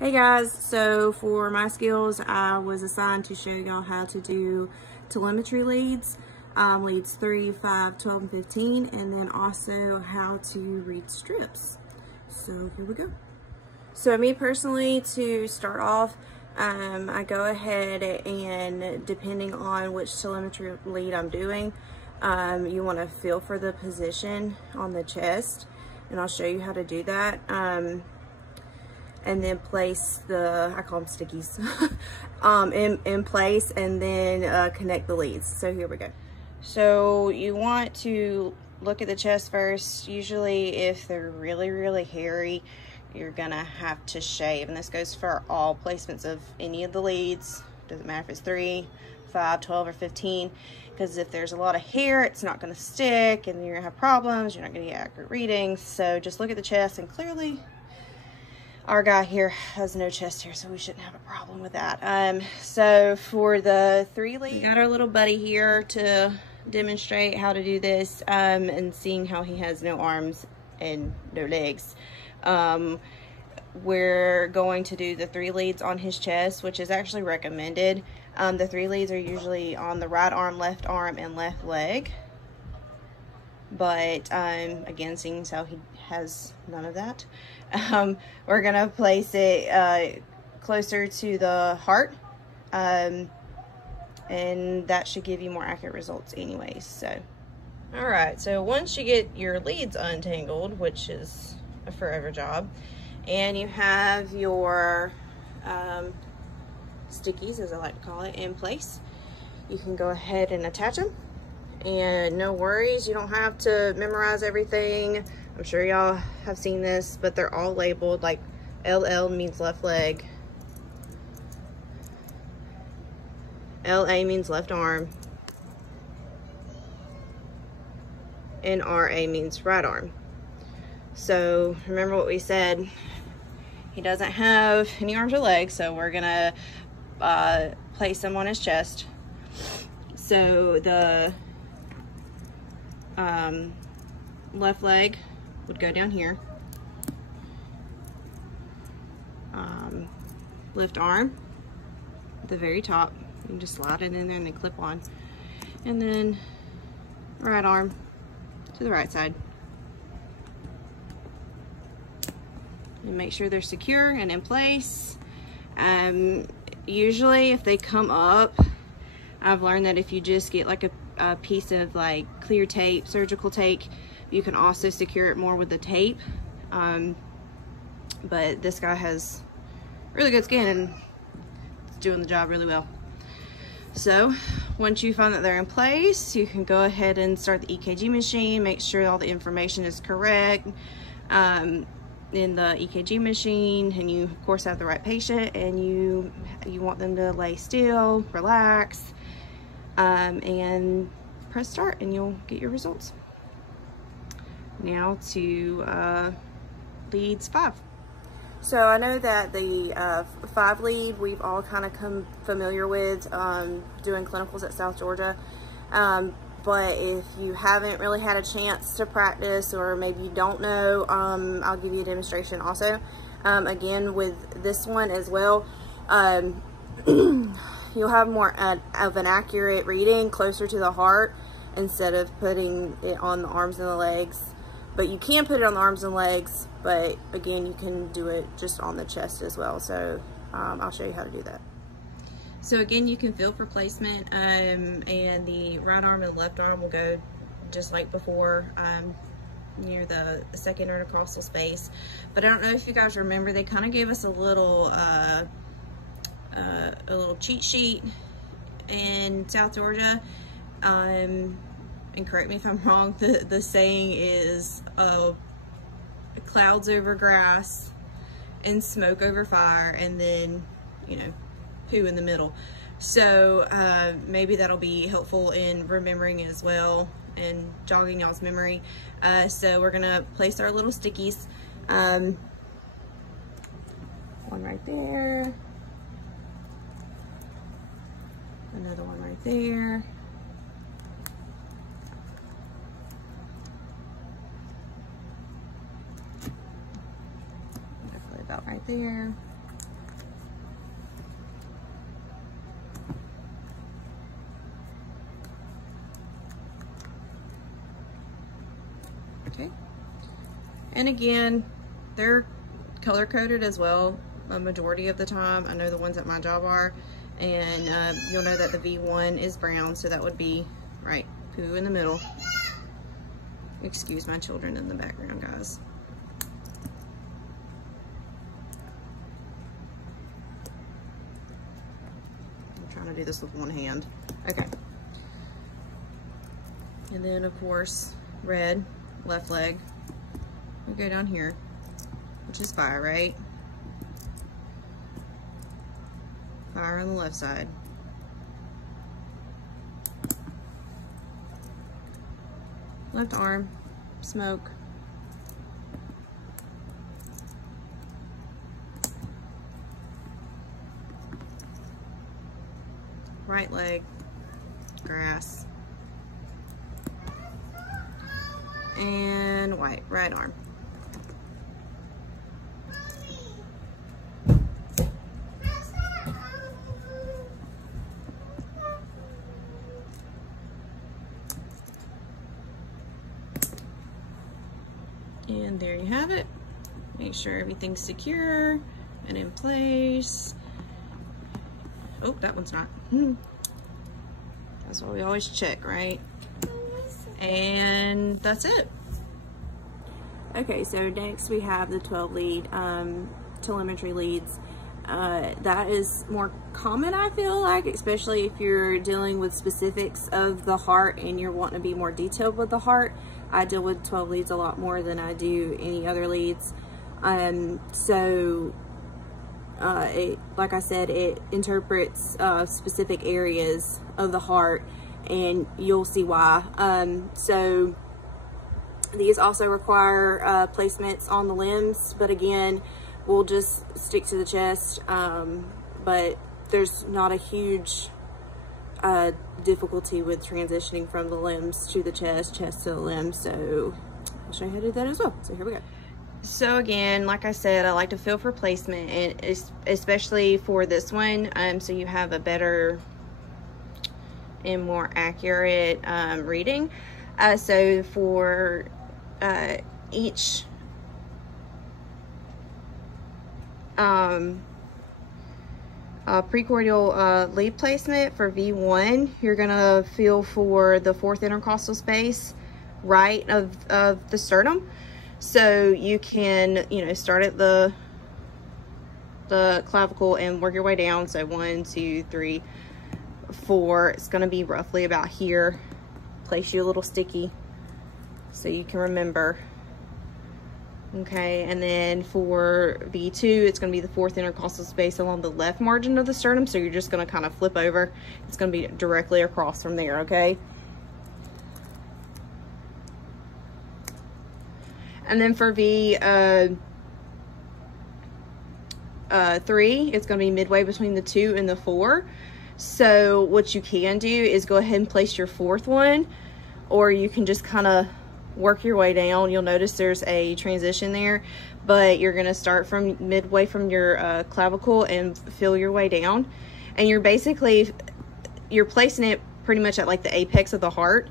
Hey guys, so for my skills, I was assigned to show y'all how to do telemetry leads, leads 3, 5, 12, and 15, and then also how to read strips. So here we go. So me personally, to start off, I go ahead and depending on which telemetry lead I'm doing, you want to feel for the position on the chest, and I'll show you how to do that. And then place the, I call them stickies, in place, and then connect the leads. So here we go. So you want to look at the chest first. Usually if they're really hairy, you're gonna have to shave, and this goes for all placements of any of the leads. Doesn't matter if it's 3, 5, 12, or 15, because if there's a lot of hair, it's not gonna stick and you're gonna have problems. You're not gonna get accurate readings. So just look at the chest, and clearly our guy here has no chest hair, so we shouldn't have a problem with that. So for the 3 lead, we got our little buddy here to demonstrate how to do this, and seeing how he has no arms and no legs. We're going to do the 3 leads on his chest, which is actually recommended. The 3 leads are usually on the right arm, left arm, and left leg. But again, seeing as how he has none of that, we're gonna place it closer to the heart, and that should give you more accurate results anyways. So all right, so once you get your leads untangled, which is a forever job, and you have your stickies, as I like to call it, in place, you can go ahead and attach them. And no worries, you don't have to memorize everything. I'm sure y'all have seen this, but they're all labeled. Like LL means left leg, LA means left arm, and RA means right arm. So remember what we said, he doesn't have any arms or legs, so we're gonna place them on his chest. So the left leg would go down here, left arm at the very top, you can just slide it in there and then clip on, and then right arm to the right side, and make sure they're secure and in place. Usually if they come up, I've learned that if you just get like a piece of like clear tape, surgical tape, you can also secure it more with the tape. But this guy has really good skin and it's doing the job really well. So once you find that they're in place, you can go ahead and start the EKG machine. Make sure all the information is correct in the EKG machine, and you of course have the right patient, and you want them to lay still, relax, and press start, and you'll get your results. Now to leads 5. So I know that the 5 lead we've all kind of come familiar with doing clinicals at South Georgia, but if you haven't really had a chance to practice, or maybe you don't know, I'll give you a demonstration also. Again, with this one as well, you'll have more of an accurate reading closer to the heart instead of putting it on the arms and the legs. But you can put it on the arms and legs, but again, you can do it just on the chest as well. So I'll show you how to do that. So again, you can feel for placement, and the right arm and the left arm will go just like before, near the second intercostal space. But I don't know if you guys remember, they kind of gave us a little cheat sheet in South Georgia, and correct me if I'm wrong, the saying is clouds over grass and smoke over fire, and then, you know, poo in the middle. So maybe that'll be helpful in remembering as well and jogging y'all's memory. So we're gonna place our little stickies, one right there, another one right there, definitely about right there, And again, they're color coded as well a majority of the time. I know the ones at my job are, and you'll know that the V1 is brown, so that would be right poo in the middle. Excuse my children in the background, guys. I'm trying to do this with one hand. Okay. And then of course, red, left leg. We go down here, which is fire, right? Fire on the left side. Left arm, smoke. Right leg, grass. And white, right arm. And there you have it. Make sure everything's secure and in place. Oh, that one's not. That's what we always check, right? And that's it. Okay, so next we have the 12 lead telemetry leads. That is more common, I feel like, especially if you're dealing with specifics of the heart and you're wanting to be more detailed with the heart. I deal with 12 leads a lot more than I do any other leads. Like I said, it interprets specific areas of the heart, and you'll see why. So these also require placements on the limbs, but again, we'll just stick to the chest. But there's not a huge difficulty with transitioning from the limbs to the chest to the limbs, so I'll show you how to do that as well. So here we go. So again, like I said, I like to feel for placement, and especially for this one, so you have a better and more accurate reading. So for each precordial lead placement for V1, you're gonna feel for the fourth intercostal space right of the sternum. So you can, you know, start at the clavicle and work your way down. So 1, 2, 3, 4. It's gonna be roughly about here. Place you a little sticky so you can remember. Okay, and then for V2, it's going to be the fourth intercostal space along the left margin of the sternum, so you're just going to kind of flip over. It's going to be directly across from there, okay? And then for V3, it's going to be midway between the 2 and the 4. So what you can do is go ahead and place your fourth one, or you can just kind of work your way down. You'll notice there's a transition there, but you're going to start from midway from your clavicle and feel your way down, and you're placing it pretty much at like the apex of the heart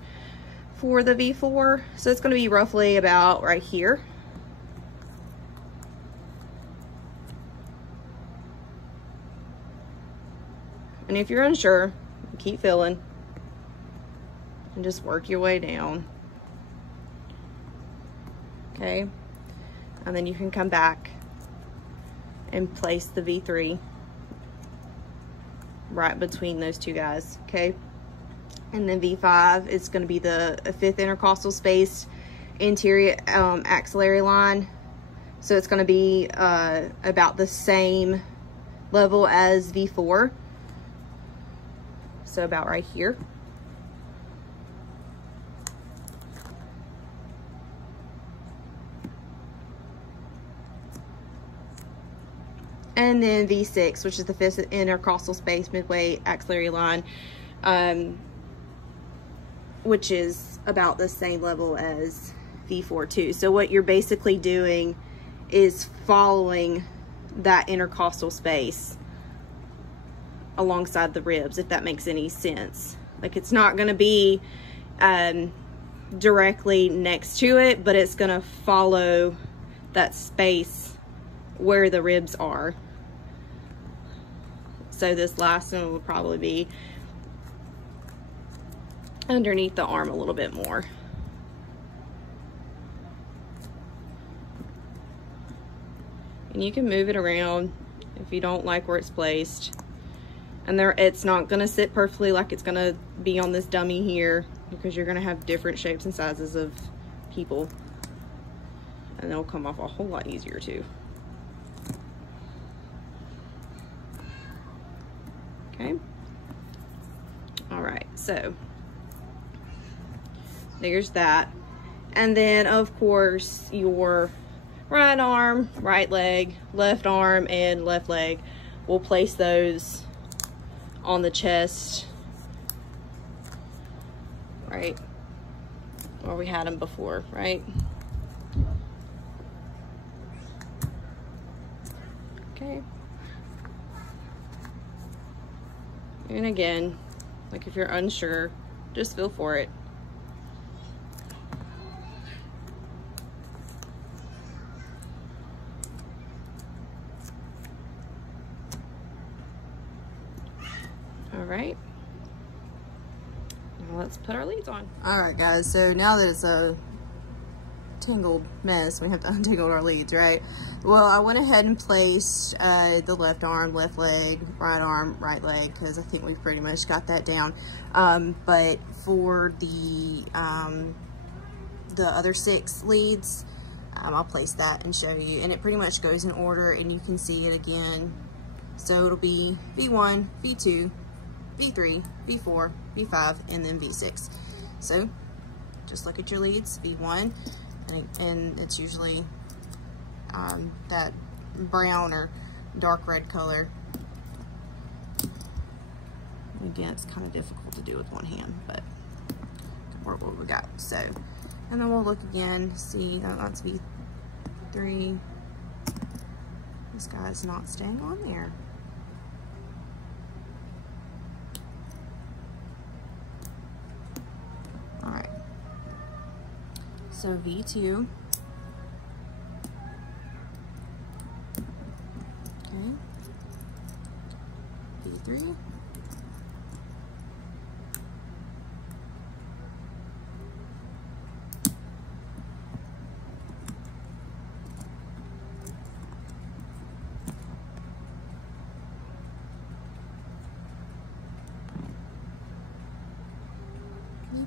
for the V4. So it's going to be roughly about right here. And if you're unsure, keep feeling and just work your way down. Okay, and then you can come back and place the V3 right between those two guys, okay? And then V5 is going to be the fifth intercostal space, anterior axillary line. So it's going to be about the same level as V4. So about right here. And then V6, which is the fifth intercostal space, midway axillary line, which is about the same level as V4 too. So what you're basically doing is following that intercostal space alongside the ribs, if that makes any sense. Like, it's not going to be directly next to it, but it's going to follow that space where the ribs are. So this last one will probably be underneath the arm a little bit more. And you can move it around if you don't like where it's placed. And it's not gonna sit perfectly like it's gonna be on this dummy here, because you're gonna have different shapes and sizes of people. And they'll come off a whole lot easier too. Okay. All right, so there's that. And then of course your right arm, right leg, left arm, and left leg. We'll place those on the chest, right where we had them before, right? Okay. And again, like if you're unsure, just feel for it. All right. Now let's put our leads on. All right, guys. So now that it's a tangled mess, we have to untangle our leads, right? Well, I went ahead and placed the left arm, left leg, right leg, because I think we've pretty much got that down. But for the other 6 leads, I'll place that and show you. And it pretty much goes in order, and you can see it again. So it'll be V1, V2, V3, V4, V5, and then V6. So just look at your leads, V1, and it's usually that brown or dark red color. Again, it's kind of difficult to do with one hand, but work what we got. So, and then we'll look again, see that's V3. This guy's not staying on there. All right. So V2. Okay. V3.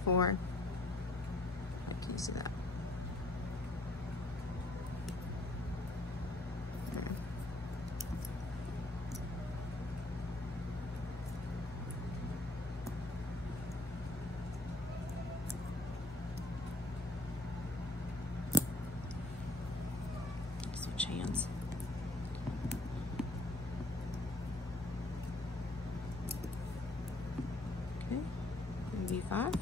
V4. Make use of that. Switch hands. Okay, and V5.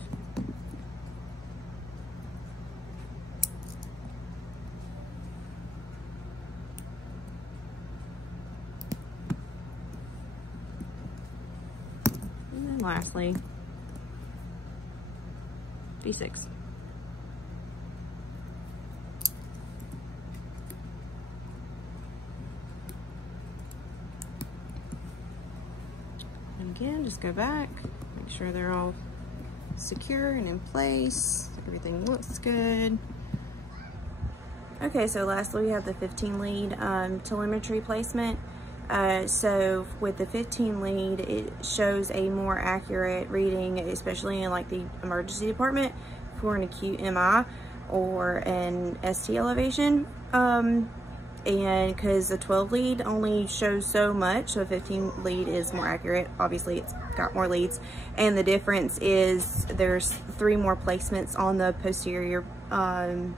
And then lastly, V6. And again, just go back, make sure they're all secure and in place. Everything looks good. Okay, so lastly we have the 15 lead telemetry placement. So with the 15 lead, it shows a more accurate reading, especially in like the emergency department for an acute MI or an ST elevation. And because the 12 lead only shows so much, so 15 lead is more accurate. Obviously it's got more leads, and the difference is there's 3 more placements on the posterior part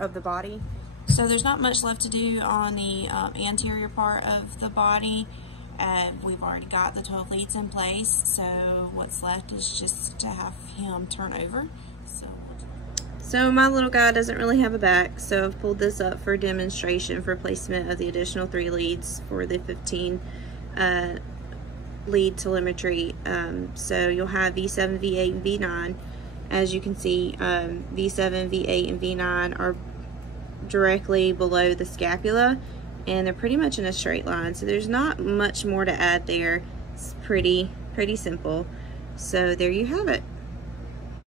of the body. So there's not much left to do on the anterior part of the body. We've already got the 12 leads in place, so what's left is just to have him turn over. So my little guy doesn't really have a back, so I've pulled this up for demonstration for placement of the additional 3 leads for the 15 lead telemetry. So you'll have V7, V8, and V9. As you can see, V7, V8, and V9 are directly below the scapula, and they're pretty much in a straight line, so there's not much more to add there. It's pretty simple. So there you have it.